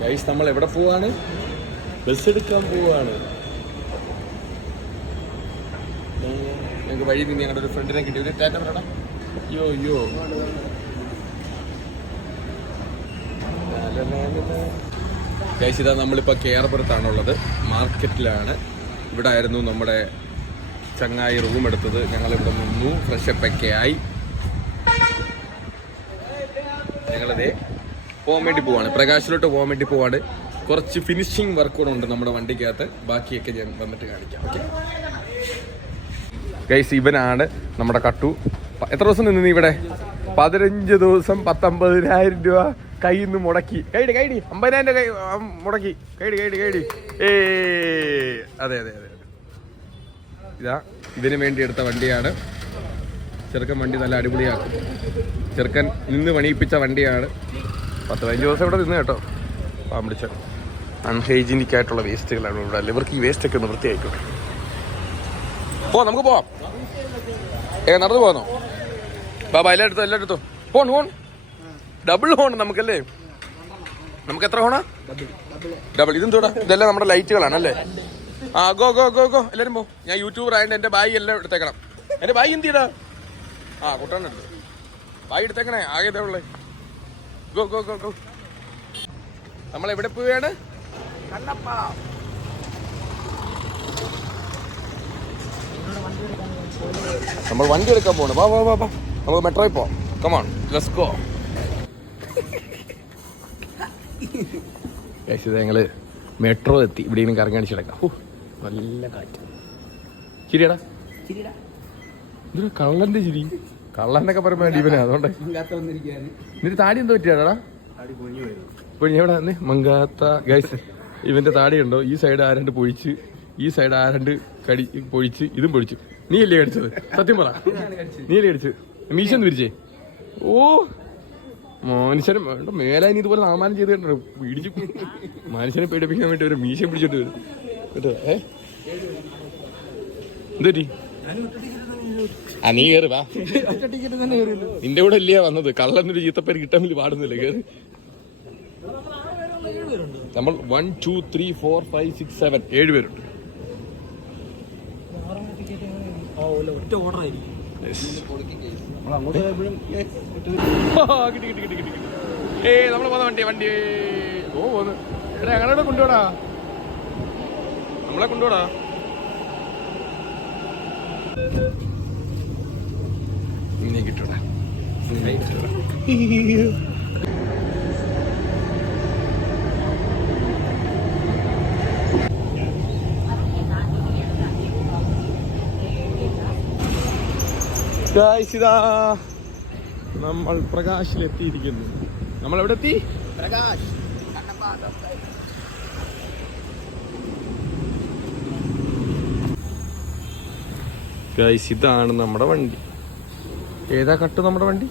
Guys നമ്മൾ എവിടെ പോവാണ്? ബസ് എടുക്കാൻ പോവാണ്. ഞങ്ങൾക്ക് വഴി നിന്ന് ഞങ്ങളുടെ ഒരു ഫ്രണ്ടിനെ കിട്ടി. ഒരു ടാറ്റ പറയടാ. യോ ഗൈസ്, ഇതാ നമ്മളിപ്പോൾ കേരപുരത്താണുള്ളത്. മാർക്കറ്റിലാണ്. ഇവിടെ ആയിരുന്നു നമ്മുടെ ചങ്ങായി റൂം എടുത്തത്. ഞങ്ങളിവിടെ നിന്നു ഫ്രഷപ്പൊക്കെ ആയി. ഞങ്ങളിതേ പോകാൻ വേണ്ടി പോവാണ്. പ്രകാശിലോട്ട് പോകാൻ വേണ്ടി പോവാണ്. കുറച്ച് ഫിനിഷിങ് വർക്ക് കൂടെ ഉണ്ട് നമ്മുടെ വണ്ടിക്കകത്ത്. ബാക്കിയൊക്കെ ഞാൻ വന്നിട്ട് കാണിക്കാം. ഓക്കെ ഗൈസ്, ഇവനാണ് നമ്മുടെ കട്ടു. എത്ര ദിവസം നിന്ന് ഇവിടെ? 15 ദിവസം 19,000 രൂപ കയ്യിൽ നിന്ന് മുടക്കി. കൈഡി 50,000 കൈ മുടക്കി. കൈഡി അതെ ഇതാ ഇതിന് വേണ്ടി എടുത്ത വണ്ടിയാണ്. ചെറുക്കൻ വണ്ടി നല്ല അടിപൊളിയാക്കും. ചെറുക്കൻ നിന്ന് പണിയിപ്പിച്ച വണ്ടിയാണ്. 10-15 ദിവസം ഇവിടെ നിന്ന് കേട്ടോ. പാമ്പിടിച്ച അൺഹൈജീനിക് ആയിട്ടുള്ള വേസ്റ്റുകളാണ് ഇവിടെ. അല്ല, ഇവർക്ക് ഈ വേസ്റ്റൊക്കെ ഒന്ന് വൃത്തിയായിക്കോ. നമുക്ക് പോവാം. നടന്നു പോകാന്നോ? ബാബാ എല്ലായിടത്തും ഹോൺ ഡബിൾ ഹോൺ നമുക്കല്ലേ? നമുക്ക് എത്ര ഹോണാ? ഡബിൾ. ഇതും തോടാ. ഇതെല്ലാം നമ്മുടെ ലൈറ്റുകളാണ് അല്ലേ? ഗോ എല്ലാവരും പോ. ഞാൻ യൂട്യൂബർ ആയതുകൊണ്ട് എൻ്റെ ബായി എല്ലാം എടുത്തേക്കണം. എൻ്റെ ബായി എന്ത് ചെയ്താ? കുട്ടാണ് എടുത്തത്. ബായി എടുത്തേക്കണേ. ആകെ ഇതേ ഉള്ളേ. ഗോ. നമ്മളെവിടെ പോവുകയാണ്? കണ്ണപ്പ. നമ്മൾ വണ്ടി എടുക്കാൻ പോകണം. വാ നമുക്ക് മെട്രോയിൽ പോവാം. Come on, let's go. ഞങ്ങള് മെട്രോ എത്തി. ഇവിടെ ഇങ്ങനെ കറങ്ങി അടിച്ചെടുക്കാം. നല്ല കാറ്റ്. ചിരിയടാ. ഇതൊരു കള്ളന്റെ ചിരി. കള്ളന്നൊക്കെ പറയുമ്പോ ഇവനാ. അതുകൊണ്ട് നിന്റെ താടി എന്തോ പറ്റിയാടാ? എവിടെ വന്നേ? മങ്കാത്ത. ഗൈസ്, ഇവന്റെ താടി ഉണ്ടോ? ഈ സൈഡ് ആരണ്ട് പൊഴിച്ച്, ഈ സൈഡ് ആരണ്ട് പൊഴിച്ച്, ഇതും പൊഴിച്ചു. നീ അല്ലേ കടിച്ചത്? സത്യം പറ, നീ അല്ലേ കടിച്ചത്? മീശന്ന് പിരിച്ചേ. മനുഷ്യനും മേലായി ഇതുപോലെ നാമാനം ചെയ്ത് കണ്ടോ? പിടിച്ചു മനുഷ്യനെ പേടിപ്പിക്കാൻ വേണ്ടി ഒരു മീശ പിടിച്ചിട്ട് വരും കേട്ടോ. എന്തോറ്റി? നീ കേറ് വാ. നിന്റെ കൂടെ ഇല്ലയാ വന്നത്. കള്ളന്നൊരു ചീത്തപ്പേര് കിട്ടാൻ വേണ്ടി പാടുന്നില്ല. കേറ്. നമ്മൾ 1 2 3 4 5 6 7 7 പേരുണ്ട്. നമ്മള് പോന്ന വണ്ടി പോന്ന്. എടാ ഞങ്ങളോട് കൊണ്ടുപോടാ. നമ്മളെ കൊണ്ടുപോടാ. ഇങ്ങനെ കിട്ടൂടാ. ഇതാ നമ്മൾ പ്രകാശിലെത്തിയിരിക്കുന്നു. നമ്മൾ എവിടെ എത്തി? പ്രകാശ്. ഗൈസ്, ഇതാണ് നമ്മുടെ വണ്ടി. ഏതാ കട്ട് നമ്മുടെ വണ്ടി?